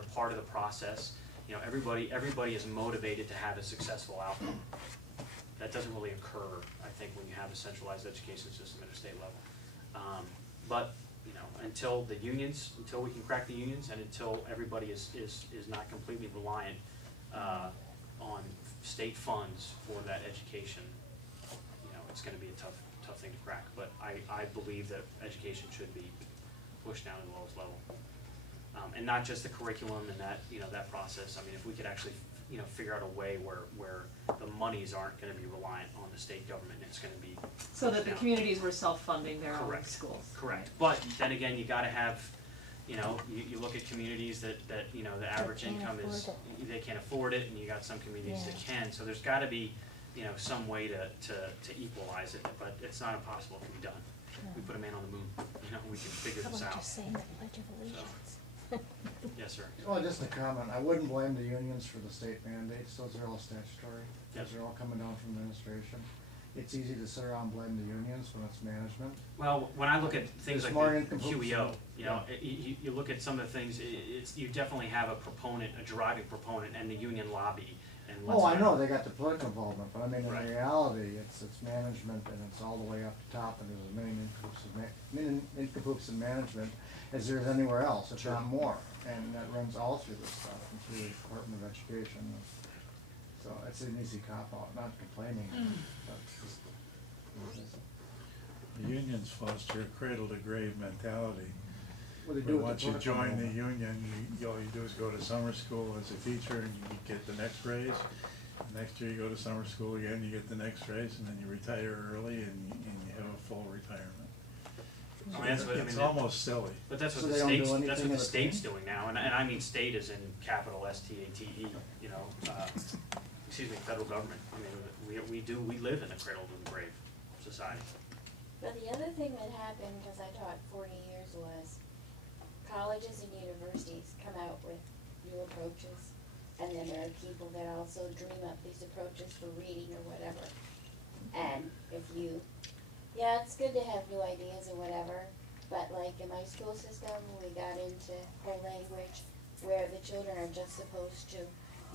they're part of the process. You know, everybody is motivated to have a successful outcome. That doesn't really occur, I think, when you have a centralized education system at a state level. But you know, until we can crack the unions, and until everybody is not completely reliant on state funds for that education, you know, it's going to be a tough thing to crack. But I believe that education should be pushed down to the lowest level, and not just the curriculum and that, you know, that process. I mean, if we could actually, you know, figure out a way where the monies aren't going to be reliant on the state government, and it's going to be so that the communities were self-funding their own schools. Correct. But then again, you got to have, you know, you look at communities that you know, the average income is, they can't afford it, and you got some communities that can. So there's got to be, you know, some way to equalize it, but it's not impossible. It can be done. We put a man on the moon. You know, we can figure this out. Just saying the Pledge of Allegiance. Yes, sir. Well, just a comment. I wouldn't blame the unions for the state mandates. Those are all statutory. Yep. Those are all coming down from administration. It's easy to sit around and blame the unions when it's management. Well, when I look at things There's like more the QEO, you know, you look at some of the things, you definitely have a driving proponent, and the union lobby. And Oh, I know, they got the political involvement, but I mean, in Right. reality, it's management, and it's all the way up to top, and there's as many nincompoops in management as there is anywhere else, if not more. And that runs all through this stuff, and through the Department of Education. So it's an easy cop-out, not complaining, but it's just, The unions foster a cradle-to-grave mentality. what they But do with once the you political join the involvement. union, all you do is go to summer school as a teacher, and you get the next raise. Next year you go to summer school again, you get the next raise, and then you retire early, and you have a full retirement. I mean, that's what, I It's mean, almost silly. but that's what So the they don't do state's, that's anything what the of the state's kind? doing now, and I mean state is in capital STATE, you know, excuse me, federal government. I mean, we live in a cradle to the grave society. But the other thing that happened, because I taught 40 years, was colleges and universities come out with new approaches, and then there are people that also dream up these approaches for reading or whatever. And if you, yeah, it's good to have new ideas or whatever, but like in my school system, we got into whole language where the children are just supposed to,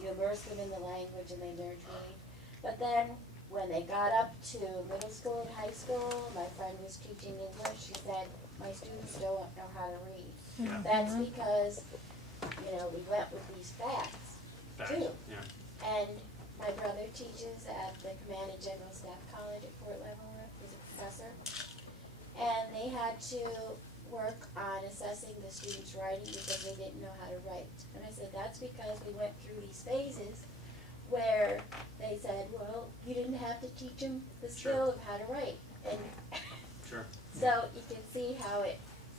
you immerse them in the language and they learn to read. But then when they got up to middle school and high school, my friend was teaching English, she said, my students don't know how to read. Yeah. That's because, you know, we went with these facts, too. Yeah. And my brother teaches at the Command and General Staff College at Fort Leavenworth, he's a professor. And they had to work on assessing the students' writing because they didn't know how to write. And I said, that's because we went through these phases where they said, well, you didn't have to teach them the skill of how to write. And Sure. so you can see how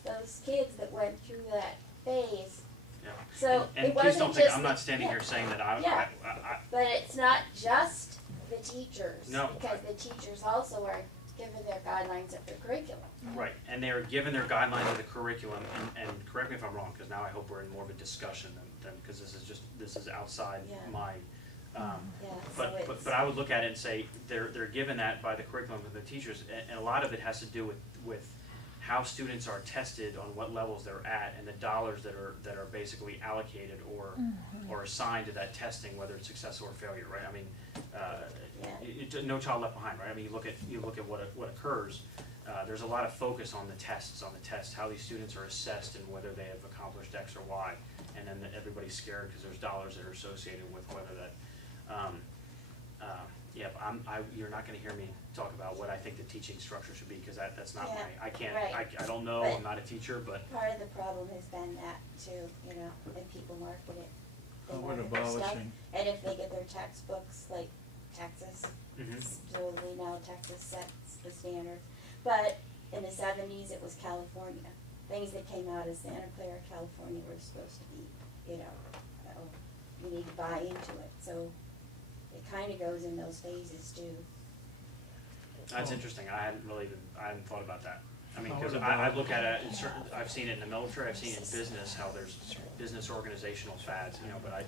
those kids that went through that phase. Yeah. So And it please wasn't don't think, just I'm not standing here saying that Yeah. I But it's not just the teachers. No. Because the teachers also are given their guidelines of their curriculum. right, and they are given their guidelines of the curriculum, and correct me if I'm wrong, because now I hope we're in more of a discussion than because this is outside Yeah. my, Yeah, so it's. but I would look at it and say, they're given that by the curriculum of the teachers, and a lot of it has to do with how students are tested on what levels they're at, and the dollars that are basically allocated or assigned to that testing, whether it's success or failure, right? I mean, no child left behind, right? I mean, you look at what occurs. There's a lot of focus on the tests, how these students are assessed and whether they have accomplished X or Y, and then everybody's scared because there's dollars that are associated with whether that. Yeah, you're not going to hear me talk about what I think the teaching structure should be, because that's not I can't, right. I don't know, But I'm not a teacher, but. Part of the problem has been that too, you know, when people market it. They How about market their stuff, abolishing? and if they get their textbooks, like Texas, Mhm. supposedly now Texas sets the standard. But in the 70s, it was California. Things that came out of Santa Clara, California were supposed to be, you know, you need to buy into it. So it kind of goes in those phases too. That's interesting. I hadn't thought about that. I mean, How because about- I look at it, I've seen it in the military, I've seen it in business, how there's business organizational fads, you know, but I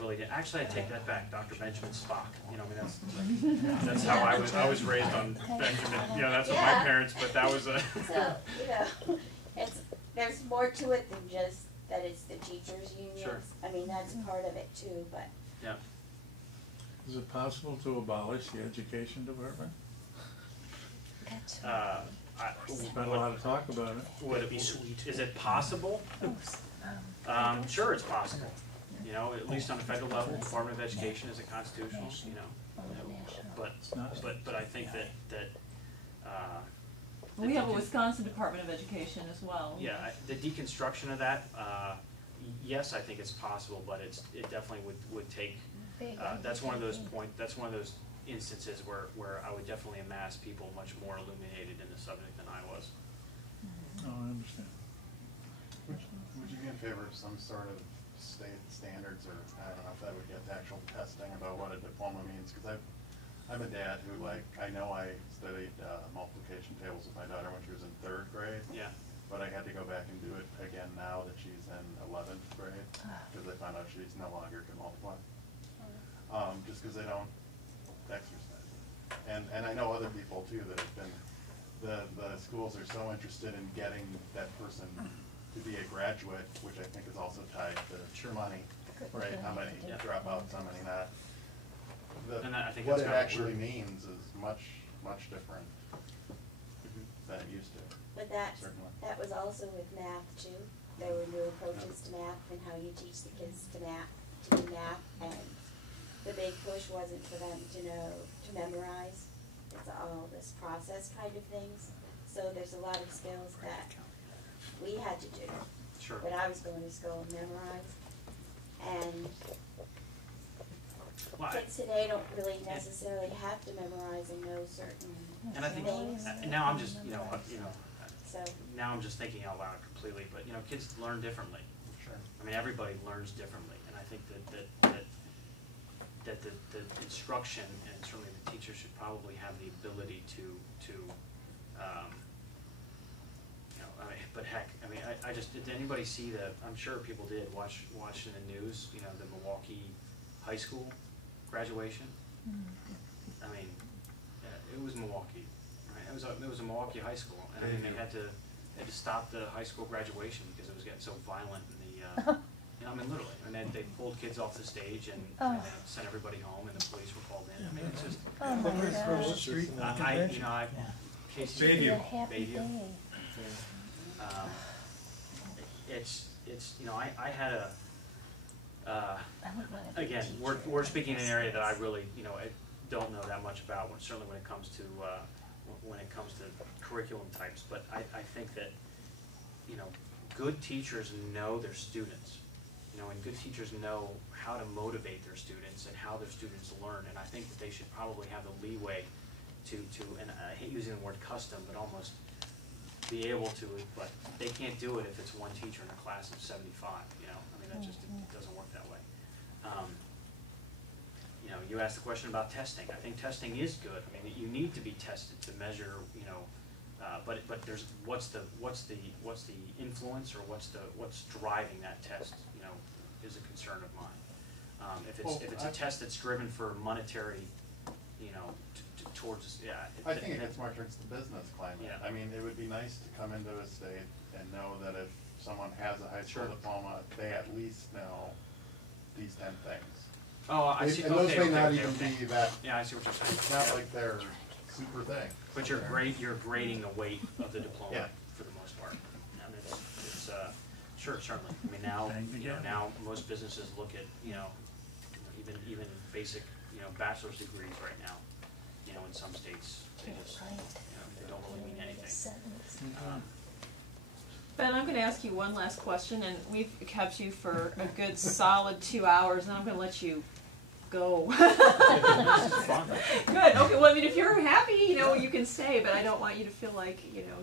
really didn't. Actually, I take that back. Dr. Benjamin Spock, you know, I mean, that's how I was raised on Benjamin, you know, that's what my parents, but that was a. So, you know, there's more to it than just that it's the teachers' unions. Sure. I mean, that's part of it too, but Yeah. Is it possible to abolish the education department? That's Spent a lot of talk about it. Would it be sweet? Is it possible? Sure, it's possible. You know, at least on the federal level, Department of Education is a constitutional, you know, but I think that, We have a Wisconsin Department of Education as well. yeah, the deconstruction of that, yes, I think it's possible, but it definitely would take, that's one of those instances where I would definitely amass people much more illuminated in the subject than I was. Oh, I understand. Would you be in favor of some sort of state standards, or I don't know if that would get to actual testing about what a diploma means? Because I'm a dad who, like, I know I studied multiplication tables with my daughter when she was in 3rd grade. Yeah. But I had to go back and do it again now that she's in 11th grade, because I found out she's no longer can multiply. Just because they don't exercise it. And I know other people too that have been, the schools are so interested in getting that person to be a graduate, which I think is also tied to money, right? How many dropouts, how many not. And I think What that's it how it actually works. means is much different than it used to. but that Certainly. was also with math too. There were new approaches to math and how you teach the kids to do math, and the big push wasn't for them to memorize. It's all this process kind of things. So there's a lot of skills that we had to do Sure. when I was going to school, memorize. And Well, kids today don't really necessarily have to memorize and know certain and I think, things. now I'm just, So, now I'm just thinking out loud completely, but, kids learn differently. Sure. I mean, everybody learns differently, and I think that the instruction, and certainly the teacher, should probably have the ability to I mean, but heck, I mean, I just, did anybody see I'm sure people did, watch in the news, the Milwaukee High School graduation? I mean, it was Milwaukee, right? It was a Milwaukee high school, and I mean, they had to stop the high school graduation because it was getting so violent in the, I mean, literally, and then they pulled kids off the stage and they sent everybody home, and the police were called in. I mean, it's just, Oh my gosh. Casey, Bayview. Happy Bayview. day. It's I had a I would wanna be a again, teacher. we're speaking in an area that I really I don't know that much about, certainly when it comes to curriculum types, but I think that good teachers know their students, and good teachers know how to motivate their students and how their students learn, and I think that they should probably have the leeway to and I hate using the word custom, but almost be able to, but they can't do it if it's one teacher in a class of 75, I mean, that just, it doesn't work that way. You asked the question about testing. I think testing is good. I mean, you need to be tested to measure, but there's, what's the influence, or what's driving that test, is a concern of mine. If it's a test that's driven for monetary, towards, I think it gets more towards the business climate. Yeah. I mean, it would be nice to come into a state and know that if someone has a high school Sure. diploma, they at least know these 10 things. Oh, I see. And those may not okay. even be that, Yeah, I see what you're saying. it's not Yeah. like they're super thing. But you're grading the weight of the diploma Yeah. for the most part. And it's sure, certainly. I mean, now, Bang together. now most businesses look at, even basic, bachelor's degrees right now. In some states, they just, they don't really mean anything. Ben, I'm gonna ask you one last question, and we've kept you for a good solid 2 hours, and I'm gonna let you go. This is fun. Good, okay, well, I mean, if you're happy, you can stay, but I don't want you to feel like,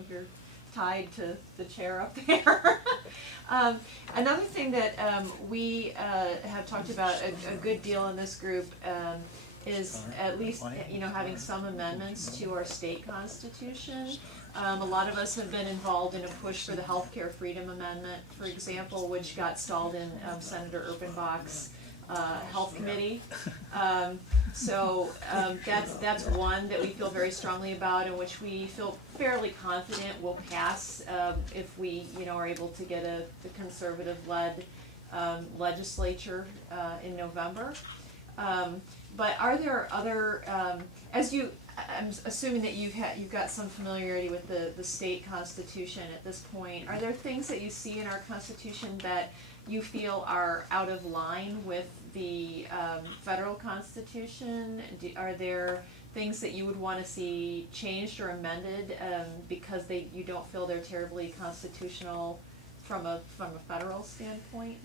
you're tied to the chair up there. Another thing that we have talked about a good deal in this group is at least, having some amendments to our state constitution. A lot of us have been involved in a push for the healthcare freedom amendment, for example, which got stalled in Senator Erpenbach's Health Committee. That's one that we feel very strongly about, and which we feel fairly confident will pass if we, are able to get the conservative-led legislature in November. But are there other, I'm assuming that you've got some familiarity with the state constitution at this point. Are there things that you see in our constitution that you feel are out of line with the federal constitution? Are there things that you would want to see changed or amended because you don't feel they're terribly constitutional from a federal standpoint?